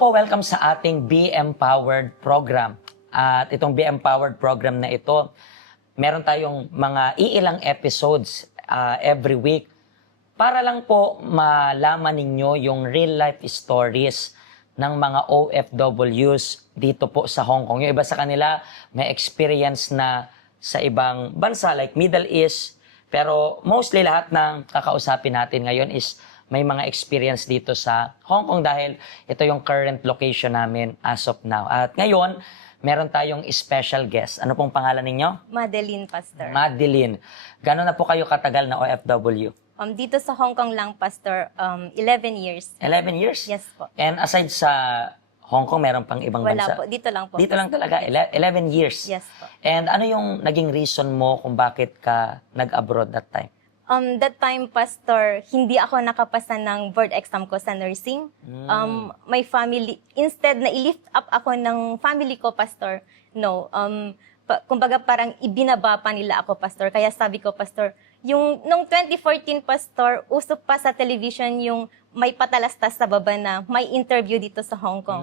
po, welcome sa ating Be Empowered program. At itong Be Empowered program na ito, meron tayong mga iilang episodes every week para lang po malaman ninyo yung real life stories ng mga OFWs dito po sa Hong Kong. Yung iba sa kanila may experience na sa ibang bansa like Middle East, pero mostly lahat ng kakausapin natin ngayon is may mga experience dito sa Hong Kong dahil ito yung current location namin as of now. At ngayon, meron tayong special guest. Ano pong pangalan ninyo? Madeline, Pastor. Madeline. Gano'n na po kayo katagal na OFW? Dito sa Hong Kong lang, Pastor, 11 years. 11 years? Yes po. And aside sa Hong Kong, meron pang ibang Wala bansa? po. Dito lang po. Dito lang talaga, 11 years? Yes po. And ano yung naging reason mo kung bakit ka nag-abroad that time? That time, Pastor, hindi ako nakapasa ng board exam ko sa nursing. My family, instead na i-lift up ako ng family ko, Pastor, no. Kumbaga parang ibinaba pa nila ako, Pastor. Kaya sabi ko, Pastor, nung 2014, Pastor, usok pa sa television yung may patalastas sa baba na may interview dito sa Hong Kong.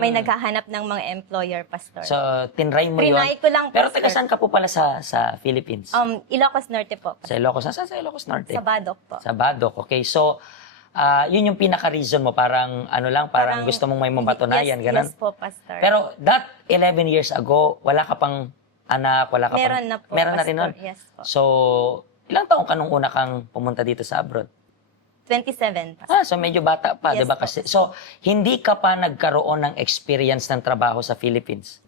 May naghahanap ng mga employer, Pastor. So, tinry mo yun? Trinay ko lang, Pero Pastor. taga saan ka po pala sa Philippines? Ilocos Norte po. Sa Ilocos. Saan sa Ilocos Norte? Sa Badok po. Sa Badok. Okay. So, yun yung pinaka-reason mo. Parang, parang gusto mong may mapatunayan. Yes, ganun? yes po, Pastor. Pero that 11 years ago, wala ka pang anak, wala ka Meron pang... na po, Meron na rin nun? Pastor. Yes po. So, ilang taong ka nung una kang pumunta dito sa abroad? 27, Pastor. So medyo bata pa, Yes 'di ba? po. Kasi so hindi ka pa nagkaroon ng experience ng trabaho sa Philippines.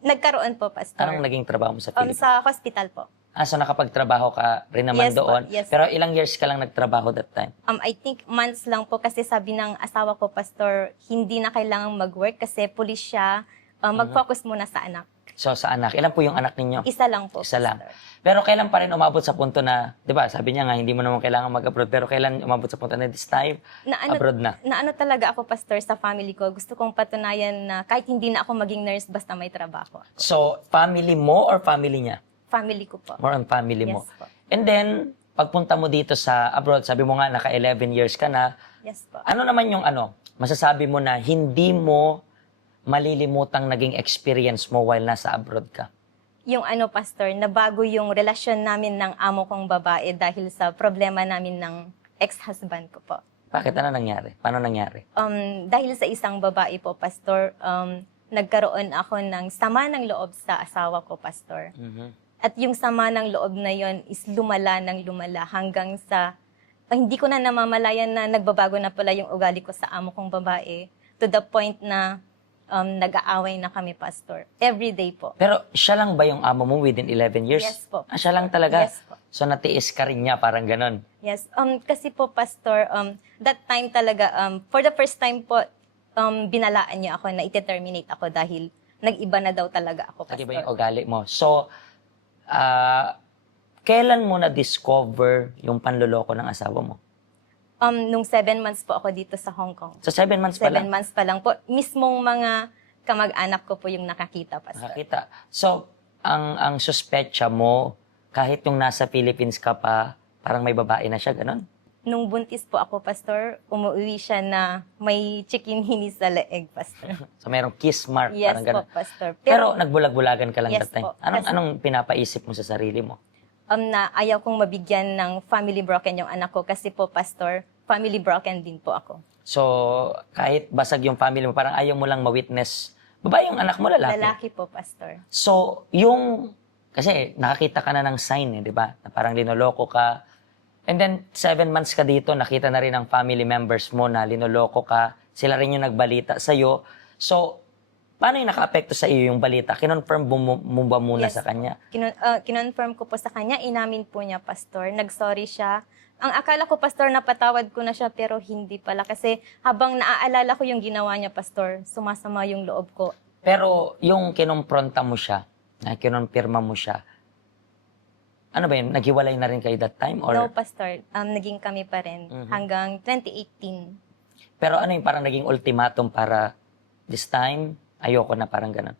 Nagkaroon po, Pastor. Anong naging trabaho mo sa Philippines? Sa hospital po. So nakapagtrabaho ka rin naman Yes po, doon. yes Pero ilang years ka lang nagtrabaho that time? I think months lang po kasi sabi ng asawa ko, Pastor, hindi na kailangang mag-work kasi pulis siya. Mag-focus muna sa anak. So sa anak, ilan po yung anak ninyo? Isa lang po, Isa lang. Pastor. Pero kailan pa rin umabot sa punto na, 'di ba? Sabi niya nga hindi mo naman kailangan mag-abroad, pero kailan umabot sa punto na this time abroad na? Na talaga ako, Pastor, sa family ko. Gusto kong patunayan na kahit hindi na ako maging nurse, basta may trabaho. So family mo or family niya? Family ko po. More on family mo. Yes po. And then pagpunta mo dito sa abroad, sabi mo nga naka 11 years ka na. Yes po. Ano naman yung masasabi mo na hindi mo malilimutang naging experience mo while nasa abroad ka? Yung Pastor, nabago yung relasyon namin ng amo kong babae dahil sa problema namin ng ex-husband ko po. Bakit? Ano nangyari? Paano nangyari? Dahil sa isang babae po, Pastor, nagkaroon ako ng sama ng loob sa asawa ko, Pastor. At yung sama ng loob na yon is lumala ng lumala hanggang sa hindi ko na namamalayan na nagbabago na pala yung ugali ko sa amo kong babae to the point na nag-aaway na kami, Pastor. Every day po. Pero siya lang ba yung amo mo within 11 years? Yes po. Siya lang talaga? Yes po. So natiis ka rin niya, parang ganon? Yes. Kasi po, Pastor, that time talaga, for the first time po, binalaan niya ako na i-terminate ako dahil nag-iba na daw talaga ako, Pastor. Nag-iba yung ugali mo. So, kailan mo na-discover yung panloloko ng asawa mo? Nung 7 months po ako dito sa Hong Kong. So 7 months pa 7 lang? months pa lang po. Mismong mga kamag-anak ko po yung nakakita, Pastor. Nakakita. So, ang suspetsa mo, kahit yung nasa Philippines ka pa, parang may babae na siya, ganon? Nung buntis po ako, Pastor, umuwi siya na may chikinini sa leeg, Pastor. So, merong kiss mark, Yes parang po, ganon. Pastor. Pero nagbulag-bulagan ka lang Yes that time. po. Anong pinapaisip mo sa sarili mo? Na ayaw kong mabigyan ng family broken yung anak ko kasi po, Pastor, family broken din po ako. So, kahit basag yung family mo, parang ayaw mo lang ma-witness. Babae yung anak mo, lalaki? Lalaki po, Pastor. So, kasi nakakita ka na ng sign, di ba? Na parang linoloko ka. And then, 7 months ka dito, nakita na rin ng family members mo na linoloko ka. Sila rin yung nagbalita sa'yo. So, paano yung naka-apekto sa iyo yung balita? Kinonfirm mo ba muna Yes sa kanya? Kinonfirm ko po sa kanya, inamin po niya, Pastor. Nag-sorry siya. Ang akala ko, Pastor, napatawad ko na siya, pero hindi pala. Kasi habang naaalala ko yung ginawa niya, Pastor, sumasama yung loob ko. Pero yung kinompronta mo siya, kinonfirma mo siya, ano ba yun? Naghiwalay na rin kayo that time? Or? No, Pastor. Naging kami pa rin hanggang 2018. Pero ano yung parang naging ultimatum para this time, ayoko na, parang ganun?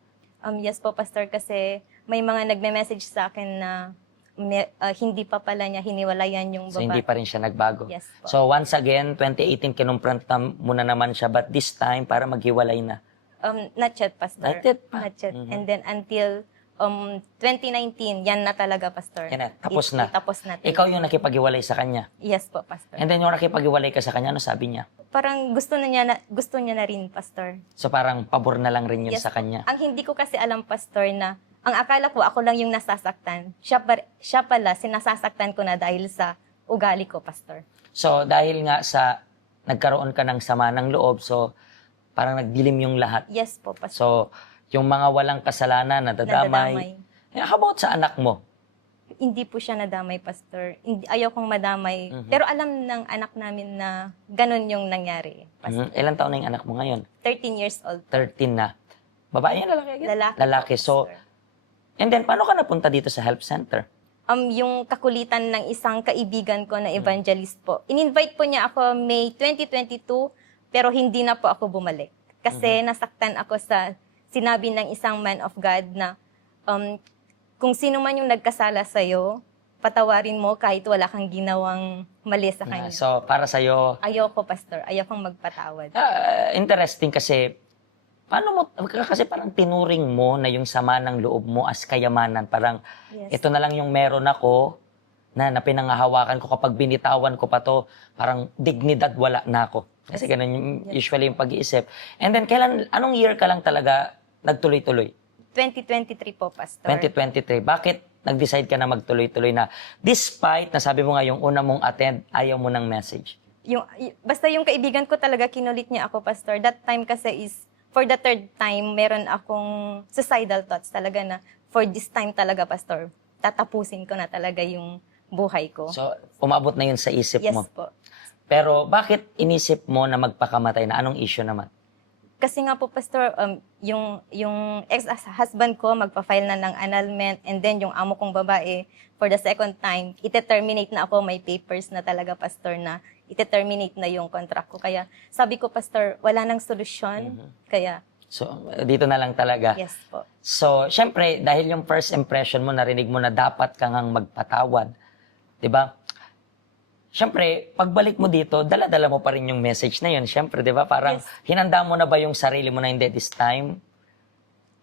Yes po, Pastor, kasi may mga nagme-message sa akin na hindi pa pala niya hiniwalayan yung So, hindi babae. pa rin siya nagbago. Yes po. So, once again, 2018, kinumpront na muna naman siya, but this time, para maghiwalay na. Not yet, Pastor. Not yet pa. Not yet. Mhm. And then until 2019, yan na talaga, Pastor. Yan na, tapos na. Tapos na. Ikaw yung nakipaghiwalay sa kanya. Yes po, Pastor. And then, yung nakipaghiwalay ka sa kanya, ano sabi niya? Parang gusto niya na rin, Pastor. So, parang pabor na lang rin yun Yes sa po. kanya. Ang hindi ko kasi alam, Pastor, na ang akala ko, ako lang yung nasasaktan. Siya pala, sinasasaktan ko na dahil sa ugali ko, Pastor. So, dahil nga sa nagkaroon ka ng sama ng loob, so, parang nagdilim yung lahat. Yes po, Pastor. So, yung mga walang kasalanan, nadadamay. Nadadamay. How about sa anak mo? Hindi po siya nadamay, Pastor. Ayaw kong madamay. Mhm. Pero alam ng anak namin na ganun yung nangyari, Pastor. Ilan taon na yung anak mo ngayon? 13 years old. 13 na. Babae yan, lalaki? agad? Lalaki. Lalaki. po, So, Pastor. and then, paano ka napunta dito sa help center? Yung kakulitan ng isang kaibigan ko na evangelist po. In-invite po niya ako May 2022, pero hindi na po ako bumalik. Kasi nasaktan ako sa sinabi ng isang man of God na kung sino man yung nagkasala sa'yo, patawarin mo kahit wala kang ginawang mali sa kanya. So, para sa'yo, Ayoko, Pastor. Ayokong magpatawad. interesting kasi, kasi parang tinuring mo na yung sama ng loob mo as kayamanan. Parang, Yes. ito na lang yung meron ako na pinangahawakan ko kapag binitawan ko pa to, parang dignidad wala na ako. Kasi ganun yung usually yung pag-iisip. And then, anong year ka lang talaga nagtuloy-tuloy? 2023 po, Pastor. 2023. Bakit nag-decide ka na magtuloy-tuloy na despite, nasabi mo nga yung una mong attend, ayaw mo ng message? Basta yung kaibigan ko talaga kinulit niya ako, Pastor. That time kasi is, for the third time, meron akong suicidal thoughts talaga na for this time talaga, Pastor, tatapusin ko na talaga yung buhay ko. So, umabot na yun sa isip Yes mo. po. Pero bakit inisip mo na magpakamatay na? Anong issue naman? Kasi nga po, Pastor, yung ex-husband ko magpa-file na ng annulment, and then yung amo kong babae, for the second time, ite-terminate na ako, may papers na talaga, Pastor, na ite-terminate na yung contract ko. Kaya sabi ko, Pastor, wala nang solusyon. Kaya, So, dito na lang talaga. yes po. So, syempre, dahil yung first impression mo, narinig mo na dapat kang magpatawad. 'Di ba? Syempre, pagbalik mo dito, dala-dala mo pa rin yung message na yun. Syempre, 'di ba? Parang Yes. hinanda mo na ba yung sarili mo na hindi this time?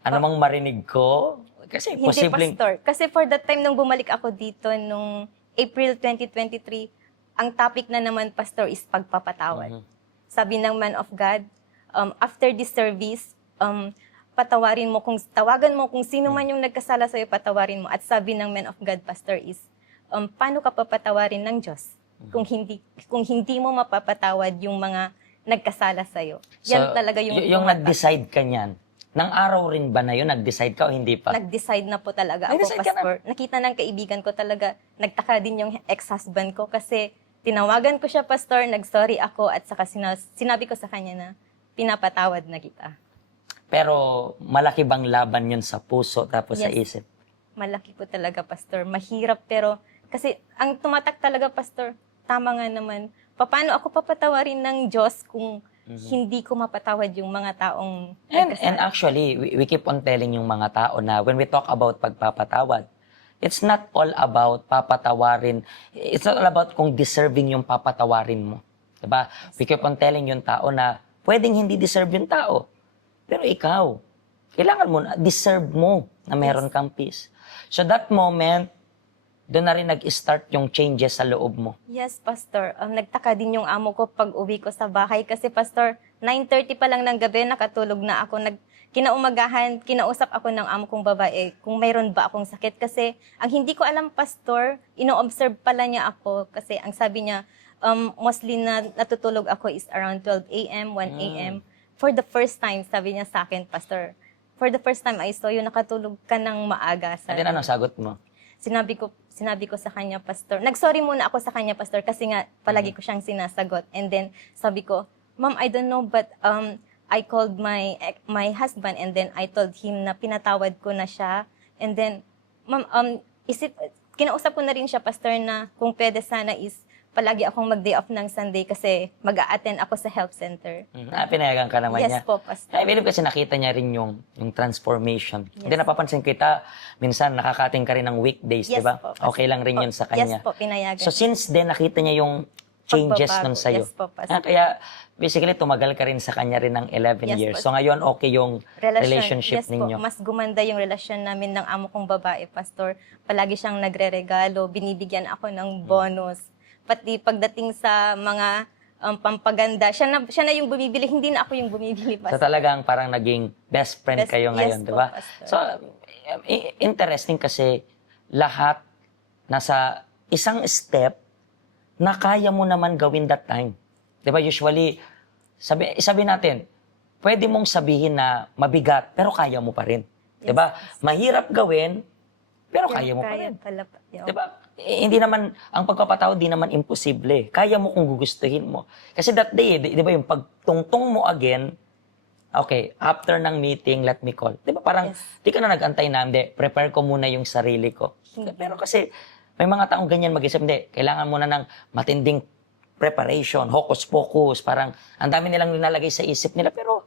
Ano mang marinig ko? Kasi Hindi, posibleng Pastor. Kasi for that time nung bumalik ako dito, nung April 2023, ang topic na naman, Pastor, is pagpapatawad. Sabi ng man of God, after this service, tawagan mo kung sino man yung nagkasala sa'yo, patawarin mo. At sabi ng man of God, Pastor, is, paano ka papatawarin ng Diyos kung hindi mo mapapatawad yung mga nagkasala sa'yo? Yan talaga yung yung tumatak. nag-decide ka niyan. Nang araw rin ba na yun, nag-decide ka o hindi pa? Nag-decide na po talaga ako, Nag-decide ka na? Pastor. Nakita ng kaibigan ko talaga, nagtaka din yung ex-husband ko kasi tinawagan ko siya, Pastor, nag-sorry ako at saka sinabi ko sa kanya na pinapatawad na kita. Pero malaki bang laban yun sa puso tapos sa Yes. isip? Malaki po talaga, Pastor. Mahirap pero kasi ang tumatak talaga, Pastor, tama nga naman. Paano ako papatawarin ng Diyos kung hindi ko mapatawad yung mga taong And nagkasala? actually, we keep on telling yung mga tao na when we talk about pagpapatawad, it's not all about papatawarin. It's not all about kung deserving yung papatawarin mo. Diba? We keep on telling yung tao na pwedeng hindi deserve yung tao. Pero ikaw, kailangan mo na, deserve mo na meron kang peace. So that moment, doon na rin nag-start yung changes sa loob mo. Yes, Pastor. Nagtaka din yung amo ko pag uwi ko sa bahay kasi, Pastor, 9:30 pa lang ng gabi, nakatulog na ako. Kinaumagahan, kinausap ako ng amo kong babae kung mayroon ba akong sakit. Kasi ang hindi ko alam, Pastor, ino-observe pala niya ako kasi ang sabi niya, mostly na natutulog ako is around 12 a.m., 1 a.m. For the first time, sabi niya sa akin, Pastor, for the first time I saw you, nakatulog ka ng maaga. And then ano sagot mo? Sinabi ko sa kanya, Pastor. Nag-sorry muna ako sa kanya, Pastor, kasi nga palagi ko siyang sinasagot. And then sabi ko, Ma'am, I don't know, but I called my husband and then I told him na pinatawad ko na siya. And then, Ma'am, kinausap ko na rin siya, Pastor, na kung pwede sana is palagi akong mag-day off ng Sunday kasi mag-a-attend ako sa health center. Pinayagan ka naman niya. Yes po, Pastor. I believe kasi nakita niya rin yung transformation. Yes. Hindi napapansin kita, minsan nakakating ka rin ng weekdays, Yes di ba? po, Pastor. Okay lang rin yun sa kanya. Yes po, pinayagan. So since then, nakita niya yung changes Pagbabago. nun sa'yo. Yes po, Pastor. Kaya basically, tumagal ka rin sa kanya rin ng 11 Yes years. po. So ngayon, okay yung relationship yes ninyo. Po, mas gumanda yung relasyon namin ng amo kong babae, Pastor. Palagi siyang nagre-regalo, binibigyan ako ng bonus. Pati pagdating sa mga pampaganda, siya na yung bumibili, hindi na ako yung bumibili, So Pastor. talagang parang naging best friend kayo ngayon, yes di po, ba? Pastor. So, interesting kasi lahat nasa isang step na kaya mo naman gawin that time. Di ba? Usually, sabi natin, pwede mong sabihin na mabigat, pero kaya mo pa rin. Di ba? Mahirap gawin, pero kaya mo pa rin. Di ba? Hindi naman, ang pagpapatawad, di naman imposible. Kaya mo kung gugustuhin mo. Kasi that day, di ba yung pagtungtong mo again, okay, after ng meeting, let me call. Di ba parang, di ka na nag-antay na, hindi, prepare ko muna yung sarili ko. Pero kasi, may mga taong ganyan mag-isip, hindi, kailangan mo na ng matinding preparation, hocus-pocus, parang ang dami nilang nilalagay sa isip nila, pero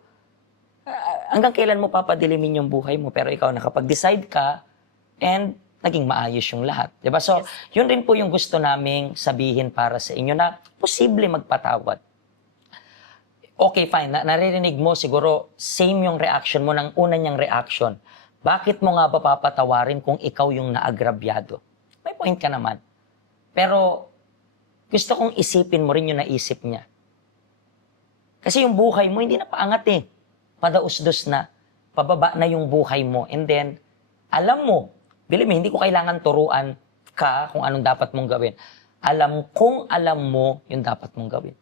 hanggang kailan mo papadilimin yung buhay mo? Pero ikaw, nakapag-decide ka, and naging maayos yung lahat. Diba? So, yun rin po yung gusto naming sabihin para sa inyo na posible magpatawad. Okay, fine. Naririnig mo siguro same yung reaction mo ng una niyang reaction. Bakit mo nga ba papatawarin kung ikaw yung naagrabyado? May point ka naman. Pero gusto kong isipin mo rin yung naisip niya. Kasi yung buhay mo hindi na paangat eh. Padausdos na. Pababa na yung buhay mo. And then, alam mo, believe me, hindi ko kailangan turuan ka kung anong dapat mong gawin. Alam mo yung dapat mong gawin.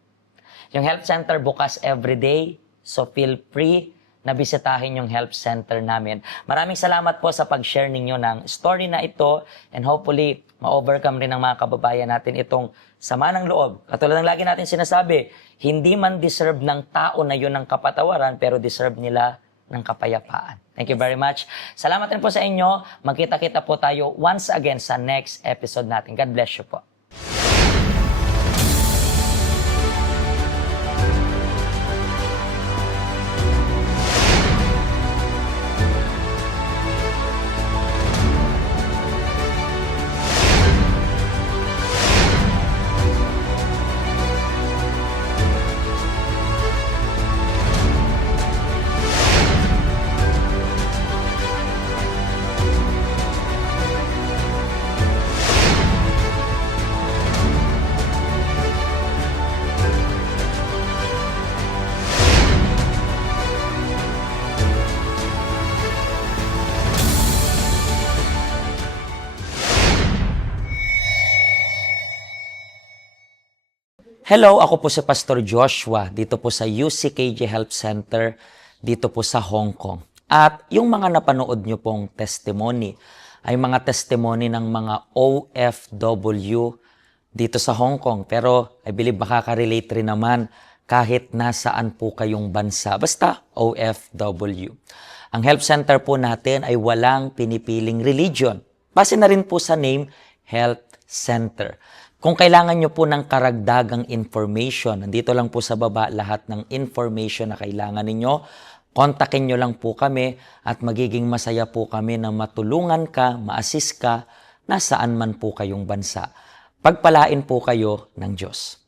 Yung health center bukas everyday, so feel free na bisitahin yung health center namin. Maraming salamat po sa pag-share ninyo ng story na ito and hopefully ma-overcome rin ng mga kababayan natin itong sama ng loob. Katulad ng lagi natin sinasabi, hindi man deserve ng tao na yun ng kapatawaran pero deserve nila ng kapayapaan. Thank you very much. Salamat rin po sa inyo. Magkita-kita po tayo once again sa next episode natin. God bless you po. Hello, ako po si Pastor Joshua dito po sa UCKJ Health Center dito po sa Hong Kong. At yung mga napanood nyo pong testimony ay mga testimony ng mga OFW dito sa Hong Kong. Pero I believe makaka-relate rin naman kahit nasaan po kayong bansa. Basta OFW. Ang health center po natin ay walang pinipiling religion. Base na rin po sa name, Health Center. Kung kailangan nyo po ng karagdagang information, nandito lang po sa baba lahat ng information na kailangan ninyo. Kontakin nyo lang po kami at magiging masaya po kami na matulungan ka, ma-assist ka, nasaan man po kayong bansa. Pagpalain po kayo ng Diyos.